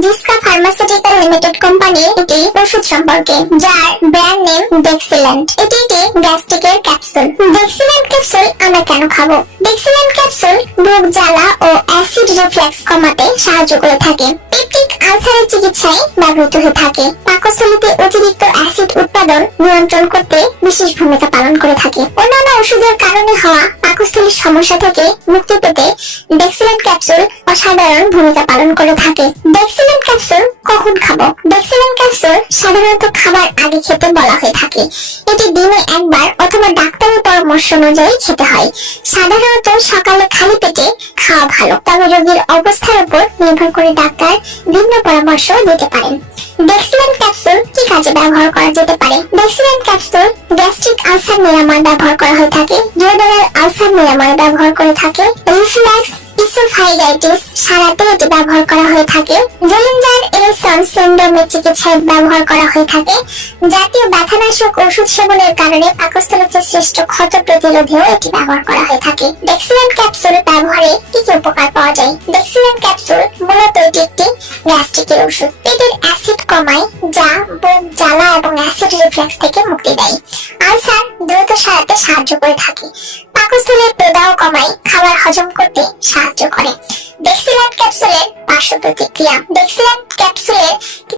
Ziska pharmaceutical limited কোম্পানির একটি ওষুধ সম্পর্কে, যার ব্র্যান্ড নেম ডেক্সিলেন্ট। এটি একটি গ্যাস্ট্রিকের ক্যাপসুল। ডেক্সিলেন্ট ক্যাপসুল আমরা কেন খাব? ডেক্সিলেন্ট ক্যাপসুল বুক জ্বালা ও অ্যাসিড রিফ্লেক্স কমাতে সাহায্য করে থাকে। পেপটিক আলসারের চিকিৎসায় ব্যবহৃত হয়ে থাকে। পাকস্থলীতে অতিরিক্ত অ্যাসিড উৎপাদন নিয়ন্ত্রণ করতে বিশেষ ভূমিকা পালন করে থাকে। অন্যান্য ওষুধের কারণে হওয়া পাকস্থলীর সমস্যা থেকে মুক্তি পেতে ডেক্সিলেন্ট ক্যাপসুল অসাধারণ ভূমিকা পালন করে থাকে। ডেক্সিলেন্ট ক্যাপসুল কখন খাব? ডেক্সিলেন্ট ক্যাপসুল সাধারণত খাবার আগে খেতে বলা হয়ে থাকে। এটি দিনে একবার অথবা ডাক্তারের পরামর্শ অনুযায়ী খেতে হয়। সাধারণত সকালে খালি পেটে খাওয়া ভালো। তবে রোগীর অবস্থার উপর নির্ভর করে ডাক্তার ভিন্ন পরামর্শ দিতে পারেন। ক্যাপসুল কি কাজে ব্যবহার করা যেতে পারে? ডেক্সিলেন্ট ক্যাপসুল গ্যাস্ট্রিক আলসার নিরাময় ব্যবহার করা হয়ে থাকে। ডিওডোরাল আলসার নিরাময় ব্যবহার করে থাকে। রিফ্লাক্স ইসোফাইগাইটিস সারাতে এটি ব্যবহার করা হয়ে থাকে। এলসন সিন্ড্রোমের চিকিৎসায় ব্যবহার করা হয়ে থাকে। জাতীয় ব্যথানাশক ওষুধ সেবনের কারণে পাকস্থলীতে সৃষ্ট ক্ষত প্রতিরোধেও এটি ব্যবহার করা হয়ে থাকে। ডেক্সিলেন্ট ক্যাপসুল ব্যবহারে কি কি উপকার পাওয়া যায়? ডেক্সিলেন্ট ক্যাপসুল মূলত এটি একটি গ্যাস্ট্রিকের ওষুধ। পেটের অ্যাসিড কমায়, যা বুক, জ্বালা এবং অ্যাসিড রিফ্লেক্স থেকে মুক্তি দেয়। আলসার দ্রুত সারাতে সাহায্য করে থাকে। পাকস্থলীর প্রদাহ কমায়, খাবার হজম করতে সাহায্য করে। ডেক্সিলেন্ট ক্যাপসুলের পার্শ্ব প্রতিক্রিয়া। ডেক্সিলেন্ট ক্যাপসুলের